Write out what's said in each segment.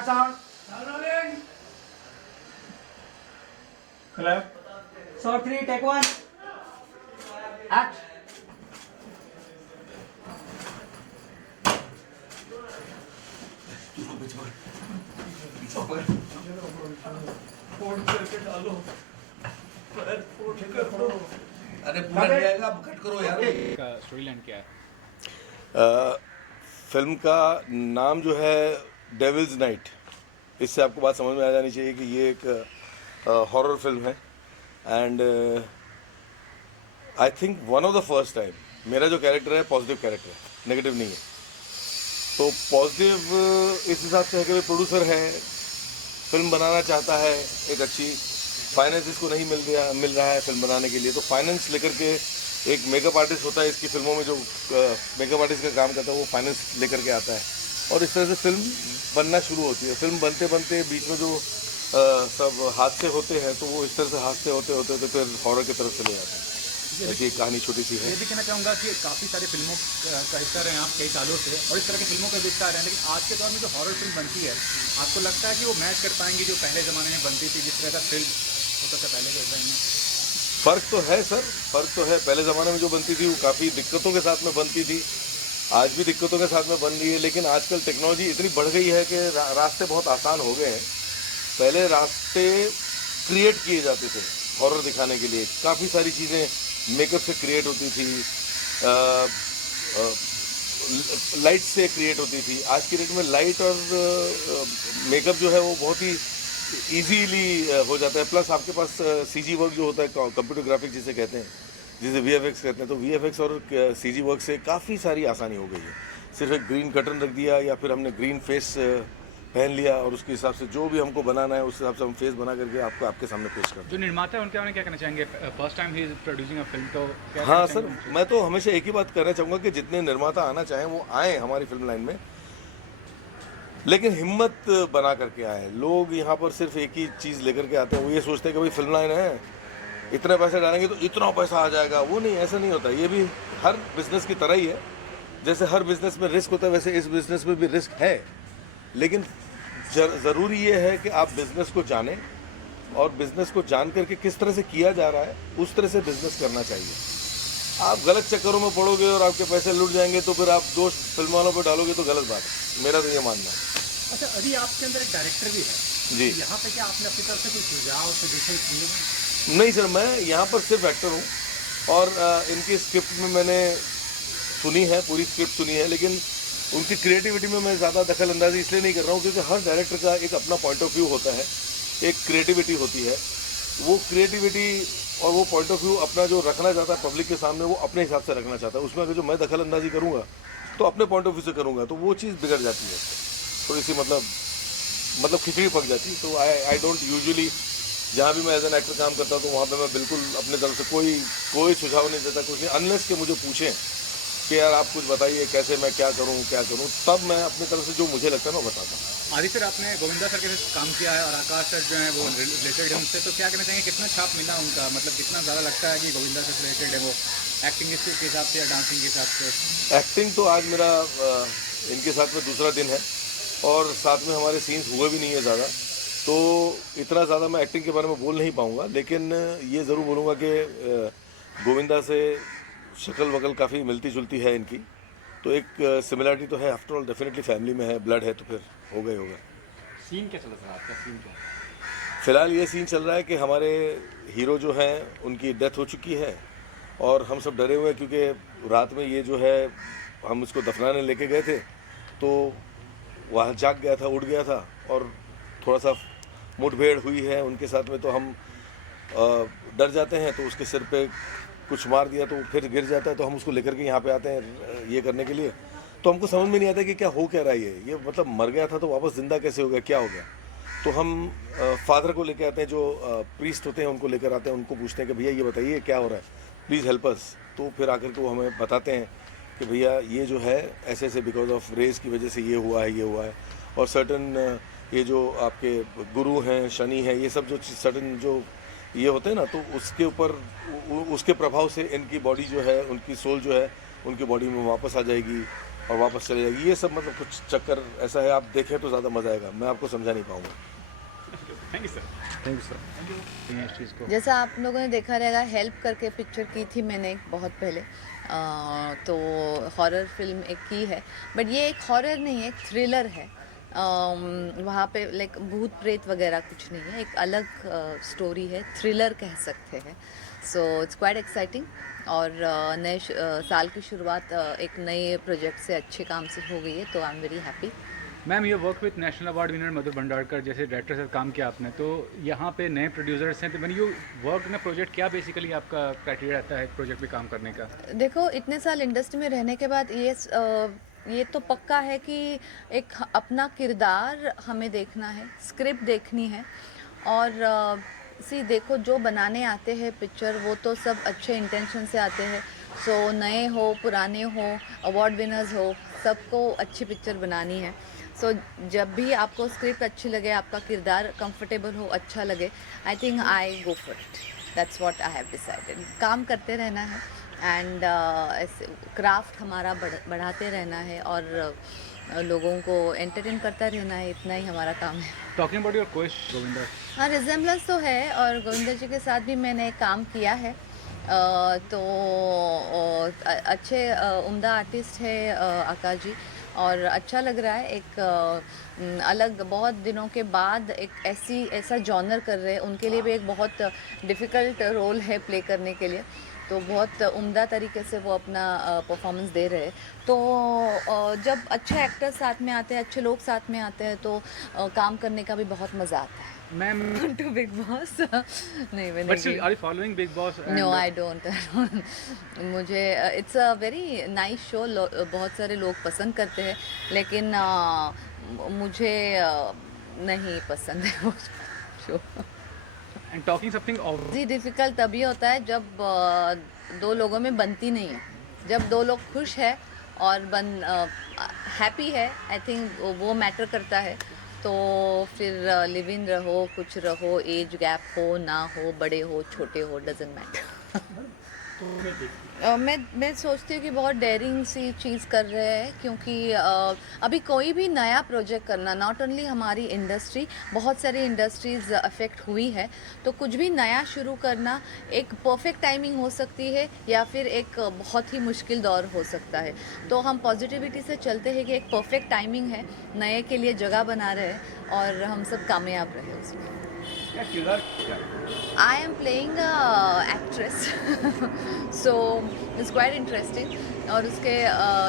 Start sound. Clap. Shot 3, take 1. Act. अरे पूरा नहीं आएगा, कट करो यार। स्टोरी लाइन क्या है? फिल्म का नाम जो है डेविल्स नाइट, इससे आपको बात समझ में आ जानी चाहिए कि ये एक हॉरर फिल्म है। And I think one of the first time मेरा जो कैरेक्टर है पॉजिटिव कैरेक्टर है, नेगेटिव नहीं है। तो पॉजिटिव इस हिसाब से है कि भाई प्रोड्यूसर है, फिल्म बनाना चाहता है, एक अच्छी फाइनेंस इसको नहीं मिल रहा है फिल्म बनाने के लिए, तो फाइनेंस लेकर के एक मेकअप आर्टिस्ट होता है इसकी फिल्मों में जो मेकअप आर्टिस्ट का काम करता है, वो फाइनेंस लेकर के आता है और इस तरह से फिल्म बनना शुरू होती है। फिल्म बनते बनते बीच में जो सब हादसे होते हैं, तो वो इस तरह से हादसे होते होते होते फिर हॉरर की तरफ चले जाते हैं। ऐसी एक कहानी छोटी सी है। ये भी कहना चाहूँगा कि काफ़ी सारी फिल्मों का हिस्सा रहे हैं आप कई सालों से, और इस तरह की फिल्मों का भी हिस्सा रहे हैं, लेकिन आज के दौर में जो हॉरर फिल्म बनती है, आपको लगता है कि वो मैच कर पाएंगी जो पहले ज़माने में बनती थी, जिस तरह का फिल्म होता था पहले के टाइम में? फ़र्क तो है सर, फ़र्क तो है। पहले ज़माने में जो बनती थी वो काफ़ी दिक्कतों के साथ में बनती थी, आज भी दिक्कतों के साथ में बन रही है, लेकिन आजकल टेक्नोलॉजी इतनी बढ़ गई है कि रास्ते बहुत आसान हो गए हैं। पहले रास्ते क्रिएट किए जाते थे हॉरर दिखाने के लिए, काफ़ी सारी चीज़ें मेकअप से क्रिएट होती थी, लाइट से क्रिएट होती थी। आज की डेट में लाइट और मेकअप जो है वो बहुत ही इजीली हो जाता है। प्लस आपके पास सीजी वर्क जो होता है, कंप्यूटर ग्राफिक्स जिसे कहते हैं, जिसे वीएफएक्स कहते हैं, तो वीएफएक्स और सीजी वर्क से काफ़ी सारी आसानी हो गई है। सिर्फ एक ग्रीन कर्टन रख दिया या फिर हमने ग्रीन फेस पहन लिया और उसके हिसाब से जो भी हमको बनाना है उस हिसाब से हम फेस बना करके आपको आपके सामने पेश करते हैं। जो निर्माता है उनके बारे में क्या कहना चाहेंगे? First time he is producing a film, तो क्या हाँ कहना सर, चाहेंगे? मैं तो हमेशा एक ही बात कहना चाहूँगा कि जितने निर्माता आना चाहें वो आएँ हमारी फिल्म लाइन में, लेकिन हिम्मत बना करके आए। लोग यहाँ पर सिर्फ एक ही चीज़ लेकर के आते हैं, वो ये सोचते हैं कि भाई फिल्म लाइन है, इतने पैसे डालेंगे तो इतना पैसा आ जाएगा। वो नहीं, ऐसा नहीं होता। ये भी हर बिजनेस की तरह ही है। जैसे हर बिजनेस में रिस्क होता है, वैसे इस बिजनेस में भी रिस्क है, लेकिन ज़रूरी ये है कि आप बिजनेस को जानें और बिजनेस को जान करके किस तरह से किया जा रहा है उस तरह से बिजनेस करना चाहिए। आप गलत चक्करों में पड़ोगे और आपके पैसे लुट जाएंगे तो फिर आप दोष फिल्म वालों पर डालोगे तो गलत बात है। मेरा तो ये मानना है। अच्छा, अभी आपके अंदर एक डायरेक्टर भी है जी। यहाँ पे, क्या आपने अपनी तरफ से कोई सुझाव सजेशन किए? नहीं सर, मैं यहाँ पर सिर्फ एक्टर हूँ और इनकी स्क्रिप्ट में मैंने सुनी है, पूरी स्क्रिप्ट सुनी है, लेकिन उनकी क्रिएटिविटी में मैं ज़्यादा दखल अंदाजी इसलिए नहीं कर रहा हूँ क्योंकि हर डायरेक्टर का एक अपना पॉइंट ऑफ व्यू होता है, एक क्रिएटिविटी होती है। वो क्रिएटिविटी और वो पॉइंट ऑफ व्यू अपना जो रखना चाहता है पब्लिक के सामने, वो अपने हिसाब से रखना चाहता है। उसमें अगर जो मैं दखल अंदाजी करूँगा तो अपने पॉइंट ऑफ व्यू से करूँगा तो वो चीज़ बिगड़ जाती है, थोड़ी सी मतलब खिचड़ी पक जाती है। तो आई डोंट यूजुअली, जहाँ भी मैं एज एन एक्टर काम करता हूँ तो वहाँ पे मैं बिल्कुल अपने तरफ से कोई सुझाव नहीं देता, कुछ नहीं, अनलेस कि मुझे पूछें कि यार आप कुछ बताइए कैसे मैं क्या करूँ, तब मैं अपनी तरफ से जो मुझे लगता है मैं बताता हूँ। आदि सर, आपने गोविंदा सर के साथ काम किया है और आकाश सर जो है वो रिलेटेड है उनसे, तो क्या कहना चाहेंगे, कितना छाप मिला उनका? मतलब कितना ज़्यादा लगता है कि गोविंदा सर से रिलेटेड है वो, एक्टिंग के हिसाब से या डांसिंग के हिसाब से? एक्टिंग तो आज मेरा इनके साथ में दूसरा दिन है और साथ में हमारे सीन्स हुए भी नहीं है ज़्यादा, तो इतना ज़्यादा मैं एक्टिंग के बारे में बोल नहीं पाऊँगा, लेकिन ये ज़रूर बोलूँगा कि गोविंदा से शक्ल वकल काफ़ी मिलती जुलती है इनकी, तो एक सिमिलरिटी तो है। आफ्टर ऑल डेफिनेटली फैमिली में है, ब्लड है, तो फिर होगा ही होगा। सीन क्या चल रहा है आपका? सीन क्या? फिलहाल ये सीन चल रहा है कि हमारे हीरो जो हैं उनकी डेथ हो चुकी है और हम सब डरे हुए हैं क्योंकि रात में ये जो है हम इसको दफनाने लेके गए थे तो वहाँ जाग गया था, उड़ गया था और थोड़ा सा मुठभेड़ हुई है उनके साथ में, तो हम डर जाते हैं। तो उसके सिर पे कुछ मार दिया तो फिर गिर जाता है, तो हम उसको लेकर के यहाँ पे आते हैं ये करने के लिए। तो हमको समझ में नहीं आता कि क्या हो क्या रहा है, ये मतलब मर गया था तो वापस ज़िंदा कैसे हो गया, क्या हो गया। तो हम फादर को लेकर आते हैं, जो प्रीस्ट होते हैं उनको लेकर आते हैं, उनको पूछते हैं कि भैया ये बताइए क्या हो रहा है, प्लीज़ हेल्प अस। तो फिर आकर के वो हमें बताते हैं कि भैया ये जो है ऐसे ऐसे बिकॉज ऑफ रेस की वजह से ये हुआ है और सर्टन ये जो आपके गुरु हैं, शनि है, ये सब जो सर्टन जो ये होते हैं ना, तो उसके ऊपर उसके प्रभाव से इनकी बॉडी जो है, उनकी सोल जो है उनकी बॉडी में वापस आ जाएगी और वापस चले जाएगी। ये सब मतलब कुछ चक्कर ऐसा है, आप देखें तो ज़्यादा मज़ा आएगा, मैं आपको समझा नहीं पाऊँगा। Thank you sir. Thank you sir. इस चीज़ को जैसा आप लोगों ने देखा रहेगा, हेल्प करके पिक्चर की थी मैंने बहुत पहले, तो हॉरर फिल्म एक की है, बट ये एक हॉरर नहीं है, एक थ्रिलर है। वहाँ पे लाइक भूत प्रेत वगैरह कुछ नहीं है, एक अलग स्टोरी है, थ्रिलर कह सकते हैं। सो इट्स क्वाइट एक्साइटिंग, और नए साल की शुरुआत एक नए प्रोजेक्ट से, अच्छे काम से हो गई है, तो I am very happy. Ma'am, ये work with national award winner Madhur Bhandarkar जैसे डायरेक्टर से काम किया आपने, तो यहाँ पे नए प्रोड्यूसर्स हैं, तो मैंने यू वर्क में प्रोजेक्ट क्या बेसिकली आपका क्राइटेरिया रहता है प्रोजेक्ट में काम करने का? देखो, इतने साल इंडस्ट्री में रहने के बाद ये तो पक्का है कि एक अपना किरदार हमें देखना है, स्क्रिप्ट देखनी है, और देखो, जो बनाने आते हैं पिक्चर वो तो सब अच्छे इंटेंशन से आते हैं। सो नए हो पुराने हो, अवार्ड विनर्स हो, सबको अच्छी पिक्चर बनानी है। सो जब भी आपको स्क्रिप्ट अच्छी लगे, आपका किरदार कंफर्टेबल हो, अच्छा लगे, I think I go for it. That's what I have decided. काम करते रहना है एंड क्राफ्ट हमारा बढ़ाते रहना है, और लोगों को एंटरटेन करता रहना है, इतना ही हमारा काम है। Talking about your coach Govinda, हाँ, रिजेम्बलेंस तो है, और गोविंदा जी के साथ भी मैंने काम किया है, तो अच्छे उम्दा आर्टिस्ट है आकाश जी, और अच्छा लग रहा है। एक अलग, बहुत दिनों के बाद एक ऐसा जॉनर कर रहे हैं, उनके लिए भी एक बहुत डिफ़िकल्ट रोल है प्ले करने के लिए, तो बहुत उम्दा तरीके से वो अपना परफॉर्मेंस दे रहे हैं। तो जब अच्छे एक्टर्स साथ में आते हैं, अच्छे लोग साथ में आते हैं, तो काम करने का भी बहुत मज़ा आता है। मैम, टू बिग बॉस नहीं, मैं बट नहीं। Are you following Bigg Boss? No, I don't. मुझे it's a very nice show, बहुत सारे लोग पसंद करते हैं, लेकिन मुझे नहीं पसंद है वो show. And talking something off, जी, डिफ़िकल्ट तभी होता है जब दो लोगों में बनती नहीं है। जब दो लोग खुश है और हैप्पी है, आई थिंक वो मैटर करता है। तो फिर लिव इन रहो, कुछ रहो, एज गैप हो ना हो, बड़े हो छोटे हो, डजेंट मैटर। मैं सोचती हूँ कि बहुत डेयरिंग सी चीज़ कर रहे हैं, क्योंकि अभी कोई भी नया प्रोजेक्ट करना, नॉट ओनली हमारी इंडस्ट्री, बहुत सारी इंडस्ट्रीज़ अफेक्ट हुई है, तो कुछ भी नया शुरू करना एक परफेक्ट टाइमिंग हो सकती है, या फिर एक बहुत ही मुश्किल दौर हो सकता है। तो हम पॉजिटिविटी से चलते हैं कि एक परफेक्ट टाइमिंग है, नए के लिए जगह बना रहे हैं, और हम सब कामयाब रहे उसमें। I am playing a actress, so it's quite interesting। और उसके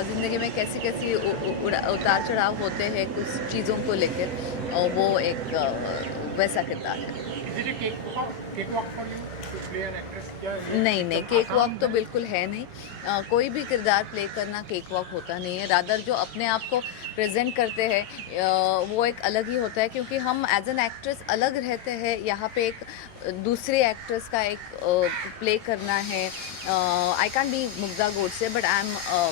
ज़िंदगी में कैसी कैसी उतार चढ़ाव होते हैं कुछ चीज़ों को लेकर, और वो एक वैसा किरदार है। नहीं, केक वॉक तो बिल्कुल है नहीं। कोई भी किरदार प्ले करना केक वॉक होता नहीं है। रादर जो अपने आप को प्रेजेंट करते हैं, वो एक अलग ही होता है, क्योंकि हम एज एन एक्ट्रेस अलग रहते हैं। यहाँ पे एक दूसरे एक्ट्रेस का एक प्ले करना है। I can be Mugdha Godse, but I am a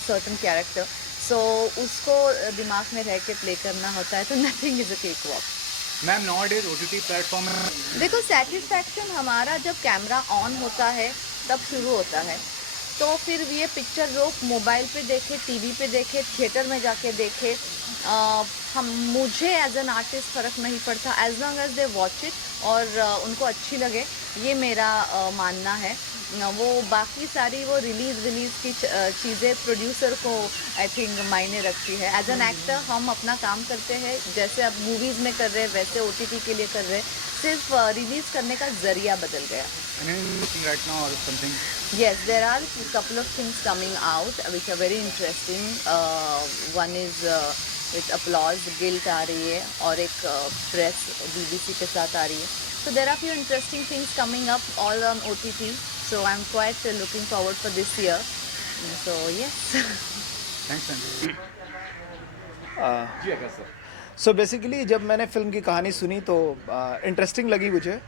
certain character, so उसको दिमाग में रह के प्ले करना होता है, तो nothing is a cake walk. Ma'am, not OTT platform में देखो, सेटिस्फैक्शन हमारा जब कैमरा ऑन होता है तब शुरू होता है, तो फिर ये पिक्चर लोग मोबाइल पे देखे, टीवी पे देखे, थिएटर में जाके देखे, मुझे एज एन आर्टिस्ट फ़र्क नहीं पड़ता, as long as they watch it और उनको अच्छी लगे, ये मेरा मानना है। वो बाकी सारी वो रिलीज़ की चीज़ें प्रोड्यूसर को आई थिंक मायने रखती है। एज एन एक्टर हम अपना काम करते हैं, जैसे अब मूवीज़ में कर रहे हैं वैसे OTT के लिए कर रहे हैं, सिर्फ रिलीज़ करने का ज़रिया बदल गया। right now or something? Yes, there are a couple of things coming out which are very interesting. One is with applause, Guilt आ रही है, और एक प्रेस BBC के साथ आ रही है। So there are few interesting things coming up all on OTT. So I'm quite looking forward for this year. So yes. Thanks, Sanjay. Ji Akash sir. So basically जब मैंने फ़िल्म की कहानी सुनी तो इंटरेस्टिंग लगी मुझे।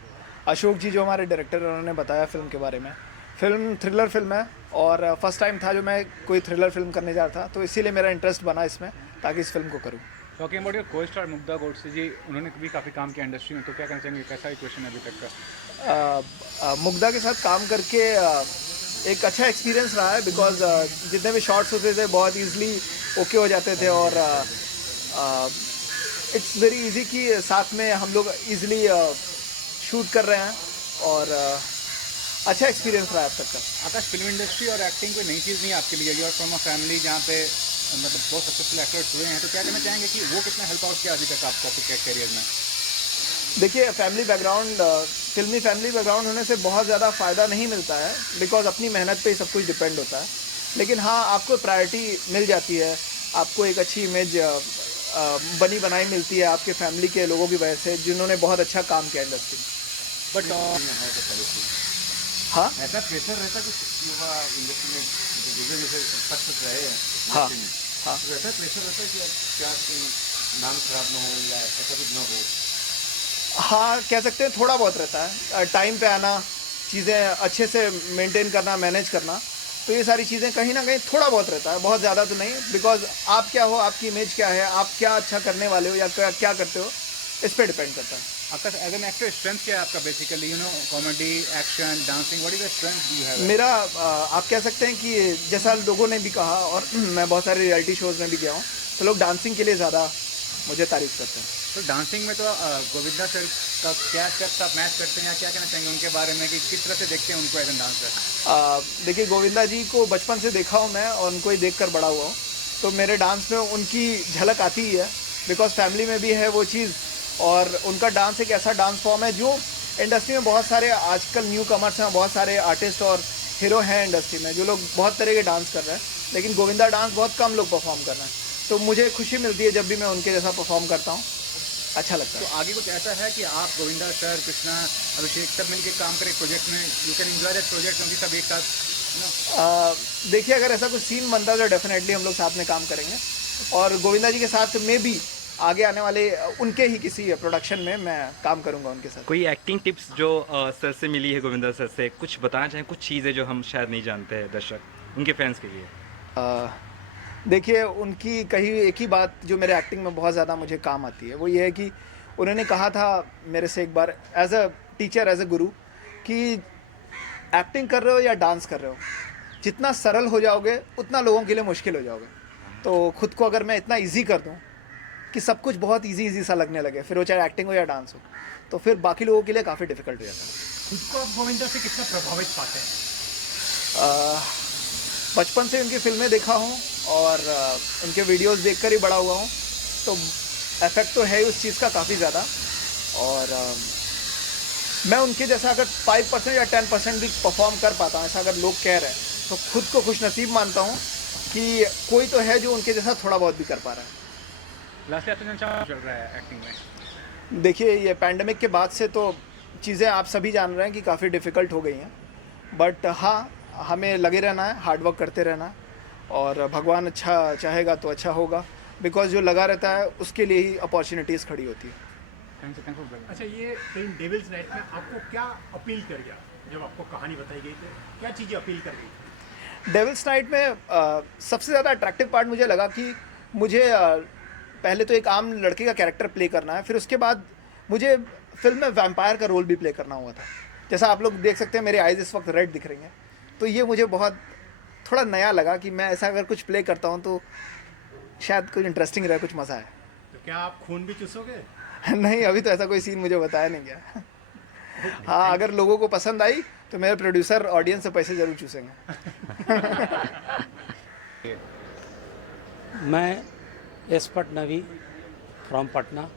अशोक जी जो हमारे डायरेक्टर, उन्होंने बताया फ़िल्म के बारे में। फ़िल्म थ्रिलर फिल्म है, और फर्स्ट टाइम था जो मैं कोई थ्रिलर फिल्म करने जा रहा था, तो इसीलिए मेरा इंटरेस्ट बना इसमें, ताकि इस फिल्म को करूँ। टॉकिंग अबाउट योर को स्टार मुग्धा गोडसे जी, उन्होंने भी काफ़ी काम किया इंडस्ट्री में, तो क्या कहना चाहेंगे, कैसा क्वेश्चन है अभी तक का? मुग्धा के साथ काम करके एक अच्छा एक्सपीरियंस रहा है बिकॉज जितने भी शॉट्स होते थे बहुत ईजिली ओके हो जाते थे और इट्स वेरी इजी कि साथ में हम लोग ईजिली शूट कर रहे हैं और अच्छा एक्सपीरियंस रहा है अब तक का। आकाश, फिल्म इंडस्ट्री और एक्टिंग कोई नई चीज़ नहीं है आपके लिए। You are from a family जहाँ पे मतलब बहुत सक्सेसफुल एक्टर्स हुए हैं, तो क्या कहना चाहेंगे कि वो कितना हेल्प आउट किया अभी तक आपको आपके करियर में? देखिए, फैमिली बैकग्राउंड, फिल्मी फैमिली बैकग्राउंड होने से बहुत ज़्यादा फ़ायदा नहीं मिलता है बिकॉज अपनी मेहनत पे ही सब कुछ डिपेंड होता है। लेकिन हाँ, आपको प्रायोरिटी मिल जाती है, आपको एक अच्छी इमेज बनी बनाई मिलती है आपके फैमिली के लोगों की वजह से जिन्होंने बहुत अच्छा काम किया इंडस्ट्री में। बट हाँ ऐसा प्रेशर रहता कुछ युवा इंडस्ट्री में दूसरे जैसे सख्त रहे हैं, हाँ लेकिन हाँ तो ऐसा प्रेशर रहता है कि क्या नाम खराब ना हो या ऐसा कुछ ना हो? हाँ, कह सकते हैं थोड़ा बहुत रहता है। टाइम पे आना, चीज़ें अच्छे से मेंटेन करना, मैनेज करना, तो ये सारी चीज़ें कहीं ना कहीं थोड़ा बहुत रहता है, बहुत ज़्यादा तो नहीं। बिकॉज आप क्या हो, आपकी इमेज क्या है, आप क्या अच्छा करने वाले हो या क्या करते हो, इस पर डिपेंड करता है। आकाश, एज एन एक्टर स्ट्रेंथ क्या है आपका basically? You know, comedy, action, dancing, what is the strength you have? मेरा आप कह सकते हैं कि जैसा लोगों ने भी कहा और मैं बहुत सारे रियलिटी शोज़ में भी गया हूँ, तो लोग डांसिंग के लिए ज़्यादा मुझे तारीफ करते हैं। तो डांसिंग में तो गोविंदा सर का क्या स्टेप्स आप मैच करते हैं या क्या कहना चाहेंगे उनके बारे में कि किस तरह से देखते हैं उनको एज एन डांसर? देखिए, गोविंदा जी को बचपन से देखा हूँ मैं और उनको ही देख कर बड़ा हुआ हूँ, तो मेरे डांस में उनकी झलक आती ही है बिकॉज फैमिली में भी है वो चीज़। और उनका डांस एक ऐसा डांस फॉर्म है जो इंडस्ट्री में बहुत सारे आजकल न्यू कमर्स हैं, बहुत सारे आर्टिस्ट और हीरो हैं इंडस्ट्री में जो लोग बहुत तरह के डांस कर रहे हैं, लेकिन गोविंदा डांस बहुत कम लोग परफॉर्म कर रहे हैं। तो मुझे खुशी मिलती है जब भी मैं उनके जैसा परफॉर्म करता हूँ, अच्छा लगता है। तो आगे कुछ ऐसा है कि आप गोविंदा सर, कृष्णा, अभिषेक सब मिलकर काम करें प्रोजेक्ट में? You can enjoy that project क्योंकि सब एक साथ। देखिए, अगर ऐसा कुछ सीन बनता है तो डेफिनेटली हम लोग साथ में काम करेंगे और गोविंदा जी के साथ में भी आगे आने वाले उनके ही किसी प्रोडक्शन में मैं काम करूंगा उनके साथ। कोई एक्टिंग टिप्स जो सर से मिली है, गोविंदा सर से, कुछ बताना चाहें, कुछ चीज़ें जो हम शायद नहीं जानते हैं दर्शक उनके फैंस के लिए? देखिए, उनकी कही एक ही बात जो मेरे एक्टिंग में बहुत ज़्यादा मुझे काम आती है, वो ये है कि उन्होंने कहा था मेरे से एक बार as a teacher, as a guru, कि एक्टिंग कर रहे हो या डांस कर रहे हो, जितना सरल हो जाओगे उतना लोगों के लिए मुश्किल हो जाओगे। तो खुद को अगर मैं इतना ईजी कर दूँ कि सब कुछ बहुत इजी सा लगने लगे, फिर वो चाहे एक्टिंग हो या डांस हो, तो फिर बाकी लोगों के लिए काफ़ी डिफिकल्ट हो जाता है। खुद को आप गोविंदा से कितना प्रभावित पाते हैं? बचपन से उनकी फिल्में देखा हूँ और उनके वीडियोस देखकर ही बड़ा हुआ हूँ, तो इफेक्ट तो है ही उस चीज़ का काफ़ी ज़्यादा। और मैं उनके जैसा अगर 5% या 10% भी परफॉर्म कर पाता हूँ, ऐसा अगर लोग कह रहे हैं, तो खुद को खुशनसीब मानता हूँ कि कोई तो है जो उनके जैसा थोड़ा बहुत भी कर पा रहा है। लास्ट चल रहा है एक्टिंग में? देखिए, ये पैंडमिक के बाद से तो चीज़ें आप सभी जान रहे हैं कि काफ़ी डिफ़िकल्ट हो गई हैं, बट हाँ, हमें लगे रहना है, हार्ड वर्क करते रहना है और भगवान अच्छा चाहेगा तो अच्छा होगा, बिकॉज जो लगा रहता है उसके लिए ही अपॉर्चुनिटीज़ खड़ी होती है। अच्छा, ये फिल्म डेविल्स नाइट में आपको क्या अपील कर गया? जब आपको कहानी बताई गई तो क्या चीज़ें अपील कर गई? डेविल्स नाइट में सबसे ज़्यादा अट्रैक्टिव पार्ट मुझे लगा कि मुझे पहले तो एक आम लड़के का कैरेक्टर प्ले करना है, फिर उसके बाद मुझे फिल्म में वैम्पायर का रोल भी प्ले करना हुआ था। जैसा आप लोग देख सकते हैं मेरे आइज़ इस वक्त रेड दिख रही हैं, तो ये मुझे बहुत थोड़ा नया लगा कि मैं ऐसा अगर कुछ प्ले करता हूँ तो शायद कुछ इंटरेस्टिंग रहे, कुछ मज़ा आए। तो क्या आप खून भी चूसोगे? नहीं, अभी तो ऐसा कोई सीन मुझे बताया नहीं गया। हाँ, अगर लोगों को पसंद आई तो मेरे प्रोड्यूसर ऑडियंस से पैसे ज़रूर चूसेंगे। मैं एसपट नवी फ्रॉम पटना,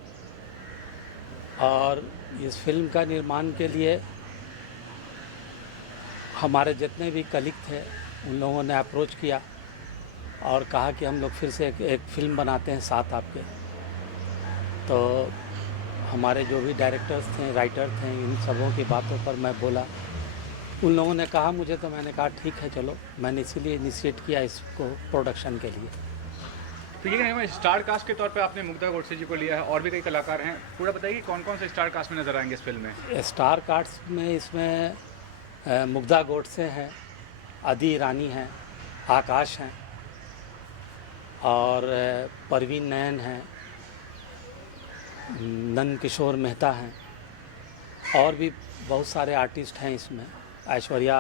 और इस फिल्म का निर्माण के लिए हमारे जितने भी कलीग थे उन लोगों ने अप्रोच किया और कहा कि हम लोग फिर से एक फ़िल्म बनाते हैं साथ आपके। तो हमारे जो भी डायरेक्टर्स थे, राइटर थे, इन सबों की बातों पर मैं बोला, उन लोगों ने कहा मुझे, तो मैंने कहा ठीक है चलो। मैंने इसीलिए इनिशिएट किया इसको प्रोडक्शन के लिए। तो ये कहना स्टार कास्ट के तौर पे आपने मुग्धा गोडसे जी को लिया है, और भी कई कलाकार हैं, पूरा बताइए कौन कौन से स्टार कास्ट में नजर आएंगे इस फिल्म में? स्टार कास्ट में इसमें मुग्धा गोडसे हैं, आदि ईरानी हैं, आकाश हैं और परवीन नयन हैं, नंद किशोर मेहता हैं और भी बहुत सारे आर्टिस्ट हैं इसमें, ऐश्वर्या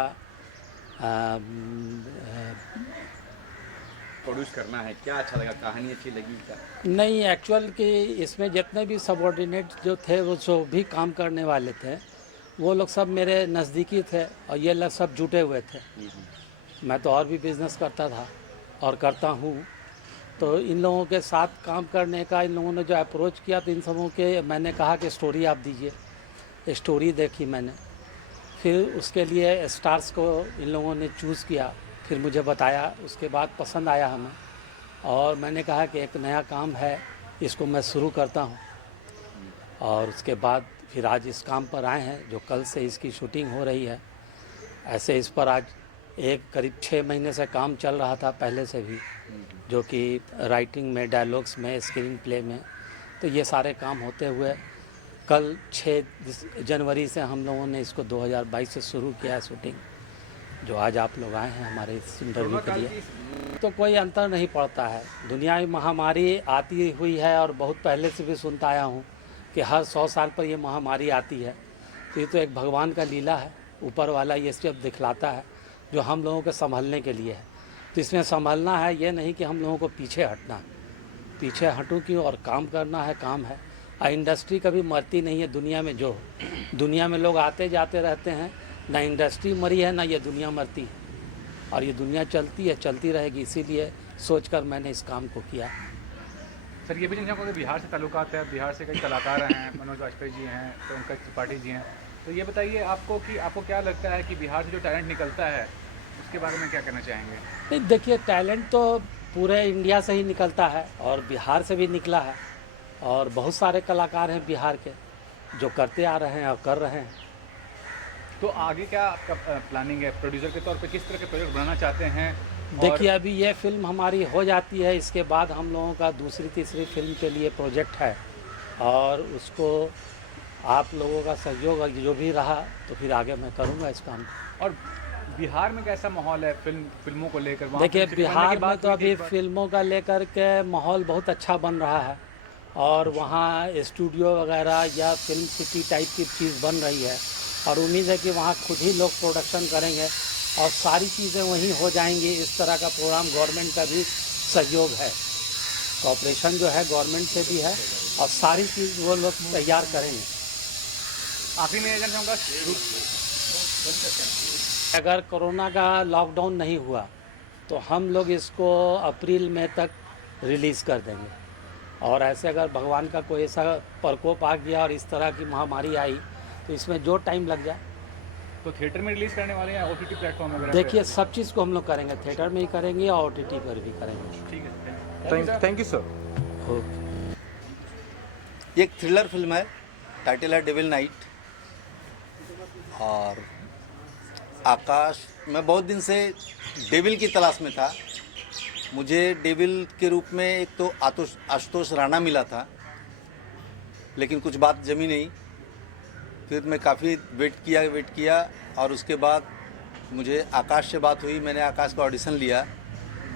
प्रोड्यूस करना है, क्या अच्छा लगा, कहानी अच्छी लगी क्या? नहीं, एक्चुअल कि इसमें जितने भी सबॉर्डिनेट जो थे वो जो भी काम करने वाले थे वो लोग सब मेरे नज़दीकी थे और ये लोग सब जुटे हुए थे। मैं तो और भी बिज़नेस करता था और करता हूँ, तो इन लोगों के साथ काम करने का इन लोगों ने जो अप्रोच किया तो इन सबों के मैंने कहा कि स्टोरी आप दीजिए। स्टोरी देखी मैंने, फिर उसके लिए स्टार्स को इन लोगों ने चूज़ किया, फिर मुझे बताया, उसके बाद पसंद आया हमें और मैंने कहा कि एक नया काम है, इसको मैं शुरू करता हूँ। और उसके बाद फिर आज इस काम पर आए हैं जो कल से इसकी शूटिंग हो रही है। ऐसे इस पर आज करीब 6 महीने से काम चल रहा था पहले से भी, जो कि राइटिंग में, डायलॉग्स में, स्क्रीन प्ले में, तो ये सारे काम होते हुए कल 6 जनवरी से हम लोगों ने इसको 2022 से शुरू किया है शूटिंग, जो आज आप लोग आए हैं हमारे इस इंटरव्यू के लिए। तो कोई अंतर नहीं पड़ता है, दुनिया में महामारी आती हुई है और बहुत पहले से भी सुनता आया हूँ कि हर 100 साल पर ये महामारी आती है, तो ये तो एक भगवान का लीला है, ऊपर वाला ये सब दिखलाता है जो हम लोगों के संभलने के लिए है। तो इसमें संभलना है, ये नहीं कि हम लोगों को पीछे हटना है, पीछे हटूँ क्यों, और काम करना है, काम है। और इंडस्ट्री कभी मरती नहीं है दुनिया में, जो दुनिया में लोग आते जाते रहते हैं, ना इंडस्ट्री मरी है ना ये दुनिया मरती है, और ये दुनिया चलती है, चलती रहेगी, इसीलिए सोचकर मैंने इस काम को किया। सर ये भी जानना चाहूँगा कि बिहार से ताल्लुकात है, बिहार से कई कलाकार हैं, मनोज वाजपेयी जी हैं, पंकज त्रिपाठी जी हैं, तो ये बताइए आपको कि आपको क्या लगता है कि बिहार से जो टैलेंट निकलता है उसके बारे में क्या कहना चाहेंगे? नहीं, देखिए, टैलेंट तो पूरे इंडिया से ही निकलता है और बिहार से भी निकला है, और बहुत सारे कलाकार हैं बिहार के जो करते आ रहे हैं और कर रहे हैं। तो आगे क्या आपका प्लानिंग है, प्रोड्यूसर के तौर पे किस तरह के प्रोजेक्ट बनाना चाहते हैं? देखिए, अभी ये फिल्म हमारी हो जाती है, इसके बाद हम लोगों का दूसरी तीसरी फिल्म के लिए प्रोजेक्ट है, और उसको आप लोगों का सहयोग जो भी रहा तो फिर आगे मैं करूँगा इस काम को। और बिहार में कैसा माहौल है फिल्मों को लेकर? देखिए, बिहार में तो अभी फिल्मों का लेकर के माहौल बहुत अच्छा बन रहा है, और वहाँ स्टूडियो वगैरह या फिल्म सिटी टाइप की चीज़ बन रही है, और उम्मीद है कि वहाँ खुद ही लोग प्रोडक्शन करेंगे और सारी चीज़ें वहीं हो जाएंगी। इस तरह का प्रोग्राम गवर्नमेंट का भी सहयोग है, कॉपरेशन जो है गवर्नमेंट से भी है, और सारी चीज़ वो लोग तैयार करेंगे। आखिरी में ये जानना चाहूँगा, अगर कोरोना का लॉकडाउन नहीं हुआ तो हम लोग इसको अप्रैल मई तक रिलीज़ कर देंगे, और ऐसे अगर भगवान का कोई ऐसा प्रकोप आ गया और इस तरह की महामारी आई तो इसमें जो टाइम लग जाए। तो थिएटर में रिलीज़ करने वाले हैं, OTT प्लेटफॉर्म वगैरह? देखिए, सब चीज़ को हम लोग करेंगे, थिएटर में ही करेंगे और OTT पर भी करेंगे। ठीक है, थैंक यू सर। ओके। ये एक थ्रिलर फिल्म है, टाइटल है डेविल नाइट। और आकाश, मैं बहुत दिन से डेविल की तलाश में था। मुझे डेविल के रूप में एक तो आशुतोष राणा मिला था, लेकिन कुछ बात जमी नहीं। फिर मैं काफ़ी वेट किया और उसके बाद मुझे आकाश से बात हुई। मैंने आकाश का ऑडिशन लिया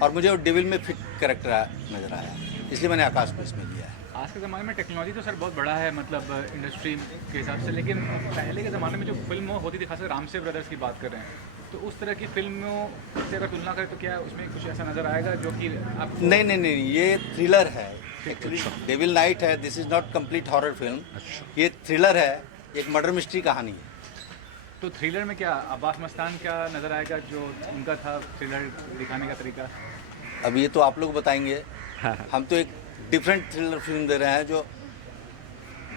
और मुझे वो डेविल में फिट कैरेक्टर नज़र आया, इसलिए मैंने आकाश को इसमें लिया है। आज के ज़माने में टेक्नोलॉजी तो सर बहुत बड़ा है, मतलब इंडस्ट्री के हिसाब से, लेकिन पहले के ज़माने में जो फिल्म होती थी, खासकर रामसे ब्रदर्स की बात कर रहे हैं, तो उस तरह की फिल्मों से अगर तुलना करें तो क्या उसमें कुछ ऐसा नज़र आएगा जो कि आप? नहीं, ये थ्रिलर है एक्चुअली। डेविल नाइट है, this is not complete horror film. ये थ्रिलर है, एक मर्डर मिस्ट्री कहानी है। तो थ्रिलर में क्या अब्बास मस्तान क्या नज़र आएगा जो उनका था थ्रिलर दिखाने का तरीका? अब ये तो आप लोग बताएंगे। हम तो एक डिफरेंट थ्रिलर फिल्म दे रहे हैं। जो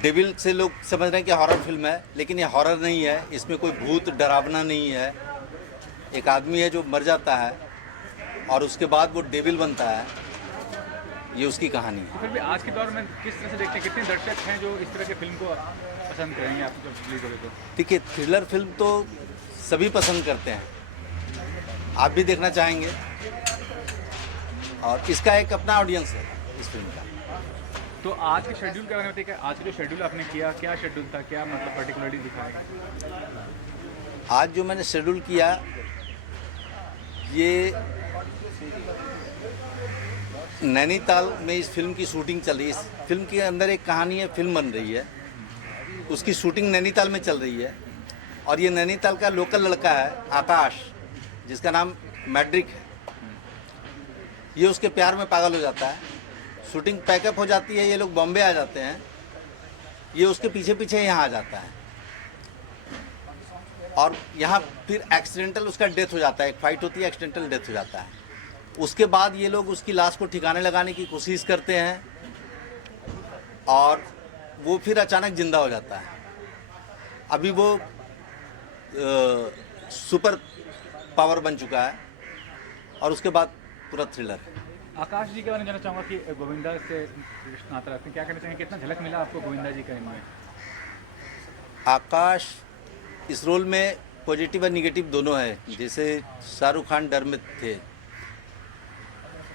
डेविल से लोग समझ रहे हैं कि हॉरर फिल्म है, लेकिन ये हॉरर नहीं है। इसमें कोई भूत डरावना नहीं है। एक आदमी है जो मर जाता है और उसके बाद वो डेविल बनता है, ये उसकी कहानी है। तो फिर भी आज के दौर में किस तरह से देखते हैं, कितने दर्शक हैं जो इस तरह की फिल्म को पसंद करेंगे आप जब रिलीज होगी? तो देखिए, थ्रिलर फिल्म तो सभी पसंद करते हैं, आप भी देखना चाहेंगे, और इसका एक अपना ऑडियंस है इस फिल्म का। तो आज के शेड्यूल के बारे में बताइए, आज का जो शेड्यूल आपने किया, क्या शेड्यूल था, क्या मतलब पर्टिकुलरली दिखाएगा? आज जो मैंने शेड्यूल किया, ये नैनीताल में इस फिल्म की शूटिंग चल रही है। इस फिल्म के अंदर एक कहानी है, फिल्म बन रही है, उसकी शूटिंग नैनीताल में चल रही है। और ये नैनीताल का लोकल लड़का है आकाश, जिसका नाम मैड्रिक है। ये उसके प्यार में पागल हो जाता है। शूटिंग पैकअप हो जाती है, ये लोग बॉम्बे आ जाते हैं, ये उसके पीछे पीछे यहाँ आ जाता है और यहाँ फिर एक्सीडेंटल उसका डेथ हो जाता है। एक फाइट होती है, एक्सीडेंटल डेथ हो जाता है। उसके बाद ये लोग उसकी लाश को ठिकाने लगाने की कोशिश करते हैं और वो फिर अचानक जिंदा हो जाता है। अभी वो सुपर पावर बन चुका है और उसके बाद पूरा थ्रिलर है। आकाश जी के बारे में जानना चाहूँगा कि गोविंदा से नाता रखते हैं, क्या कहना चाहेंगे, कितना झलक मिला आपको गोविंदा जी का इनमें? आकाश इस रोल में पॉजिटिव और निगेटिव दोनों है। जैसे शाहरुख खान डर में थे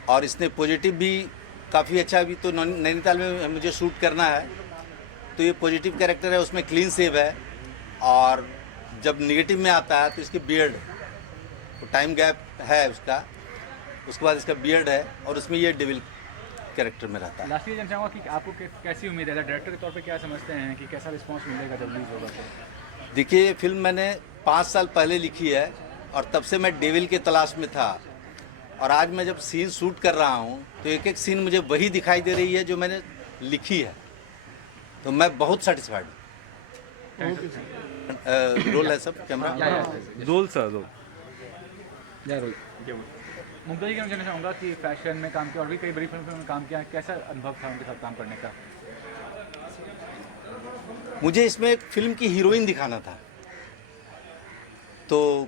और इसने पॉजिटिव भी काफ़ी अच्छा। अभी तो नैनीताल में मुझे शूट करना है, तो ये पॉजिटिव कैरेक्टर है, उसमें क्लीन सेव है। और जब निगेटिव में आता है तो इसकी बियर्ड, तो टाइम गैप है उसका, उसके बाद इसका बियर्ड है और उसमें ये डेविल कैरेक्टर में रहता है। लास्ट जानना चाहूँगा कि आपको कैसी उम्मीद है, डायरेक्टर के तौर पे क्या समझते हैं कि कैसा रिस्पांस मिलेगा जब रिलीज होगा? देखिए, ये फिल्म मैंने 5 साल पहले लिखी है और तब से मैं डेविल के तलाश में था और आज मैं जब सीन शूट कर रहा हूँ तो एक एक सीन मुझे वही दिखाई दे रही है जो मैंने लिखी है, तो मैं बहुत सेटिस्फाइड हूँ। रोल है सब camera role sir role. Mugdha ji के मैं जानना चाहूँगा कि फैशन में काम किया और भी कई बड़ी फिल्मों में काम किया, कैसा अनुभव था उनके साथ काम करने का? मुझे इसमें एक फिल्म की हीरोइन दिखाना था, तो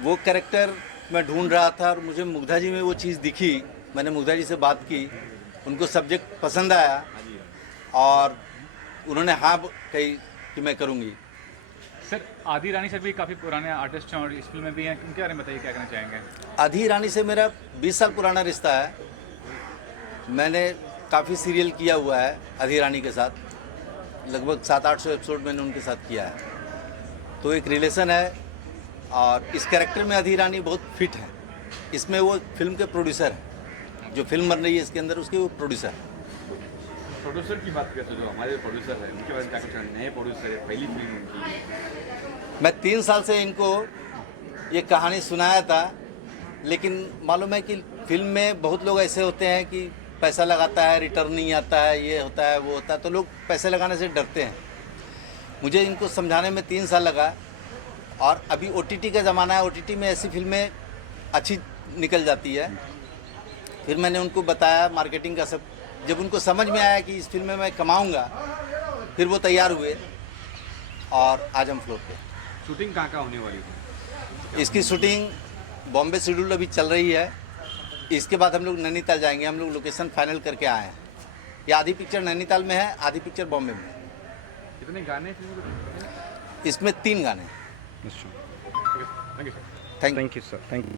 वो कैरेक्टर मैं ढूंढ रहा था और मुझे मुग्धा जी में वो चीज़ दिखी। मैंने मुग्धा जी से बात की, उनको सब्जेक्ट पसंद आया और उन्होंने हाँ कही कि मैं करूँगी। सर, आदि रानी सर भी काफ़ी पुराने आर्टिस्ट हैं और इस फिल्म में भी हैं, उनके बारे में बताइए, क्या कहना चाहेंगे? आदि रानी से मेरा 20 साल पुराना रिश्ता है। मैंने काफ़ी सीरियल किया हुआ है आदि रानी के साथ, लगभग 700-800 एपिसोड मैंने उनके साथ किया है, तो एक रिलेशन है। और इस कैरेक्टर में आदि रानी बहुत फिट है। इसमें वो फिल्म के प्रोड्यूसर हैं, जो फिल्म बन रही है इसके अंदर उसके वो प्रोड्यूसर हैं। प्रोड्यूसर की बात करते जो हमारे प्रोड्यूसर हैं उनके बारे में क्या कहना, नए प्रोड्यूसर है, पहली फिल्म उनकी? मैं 3 साल से इनको ये कहानी सुनाया था, लेकिन मालूम है कि फिल्म में बहुत लोग ऐसे होते हैं कि पैसा लगाता है, रिटर्न नहीं आता है, ये होता है वो होता है, तो लोग पैसे लगाने से डरते हैं। मुझे इनको समझाने में 3 साल लगा और अभी OTT का ज़माना है, OTT में ऐसी फिल्में अच्छी निकल जाती है। फिर मैंने उनको बताया मार्केटिंग का सब, जब उनको समझ में आया कि इस फिल्म में मैं कमाऊँगा, फिर वो तैयार हुए और आज हम फ्लोर पे। शूटिंग कहाँ होने वाली है? इसकी शूटिंग बॉम्बे शेड्यूल अभी चल रही है, इसके बाद हम लोग नैनीताल जाएंगे। हम लोग लोकेशन फाइनल करके आए हैं। ये आधी पिक्चर नैनीताल में है, आधी पिक्चर बॉम्बे में। कितने गाने फिल्म में? इसमें 3 गाने। Thank you sir. Thank you. Thank you sir, thank you.